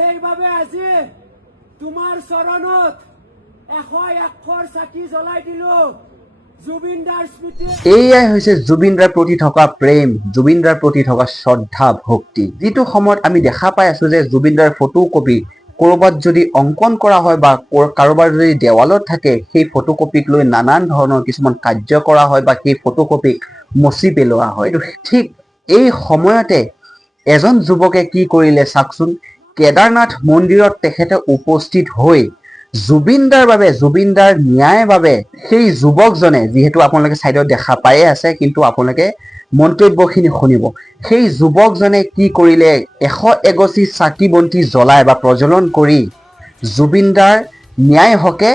সেইভাবে আজি তোমাৰ চৰণত 101 চাকি জ্বলাই দিলো জুবিন দাৰ স্মৃতি। এয়াই হৈছে জুবিন দাৰ প্ৰতি থকা প্ৰেম, জুবিন দাৰ প্ৰতি থকা শ্ৰদ্ধা ভক্তি। যিটো সময়ত আমি দেখা পাই আছো যে জুবিন দাৰ ফটো কপি কৰবাত যদি অংকন কৰা হয় বা কাৰোবাৰ যদি দেৱালত থাকে, সেই ফটো কপিক লৈ নানান ধৰণৰ কিছুমান কাৰ্য কৰা হয় বা সেই ফটো কপিক মচি পেলোৱা হয়। ঠিক এই সময়তে এজন যুৱকে কি কৰিলে চাওকচোন, কেদাৰনাথ মন্দিৰত তেখেতে উপস্থিত হৈ জুবিন দাৰ বাবে, জুবিন দাৰ ন্যায়ৰ বাবে সেই যুৱকজনে, যিহেতু আপোনালোকে চাইডত দেখা পায়ে আছে কিন্তু আপোনালোকে মন্তব্যখিনি শুনিব, সেই যুৱকজনে কি কৰিলে, 100 এগছি চাকি বন্তি জ্বলাই বা প্ৰজ্বলন কৰি জুবিন দাৰ ন্যায় হকে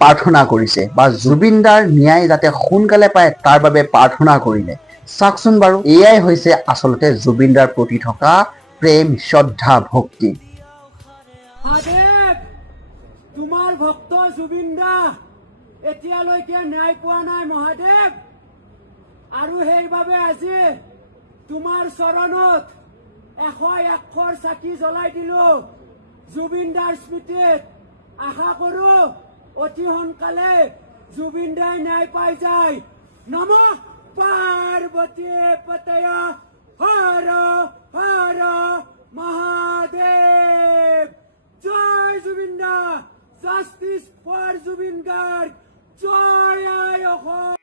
প্ৰাৰ্থনা কৰিছে বা জুবিন দাৰ ন্যায় যাতে সোনকালে পায় তাৰ বাবে প্ৰাৰ্থনা কৰিলে। চাওকচোন বাৰু, এয়াই হৈছে আচলতে জুবিন দাৰ প্ৰতি থকা প্ৰেম, শ্ৰদ্ধা, ভক্তি। মহাদেৱ, তোমাৰ ভক্ত জুবিন দা এতিয়ালৈকে ন্যায় পোৱা নাই মহাদেৱ, আৰু সেইবাবে আজি তোমাৰ চৰণত 101 চাকি জ্বলাই দিলো জুবিন দাৰ স্মৃতিত। আশা কৰো অতি সোনকালে জুবিন দাই ন্যায় পাই যায়। নমঃ পাৰ্বতী পতয়ে হৰ হৰ মহাদেৱ। জয় জুবিন দা, জাস্টিস ফৰ জুবিন গাৰ্গ, জয় অসম।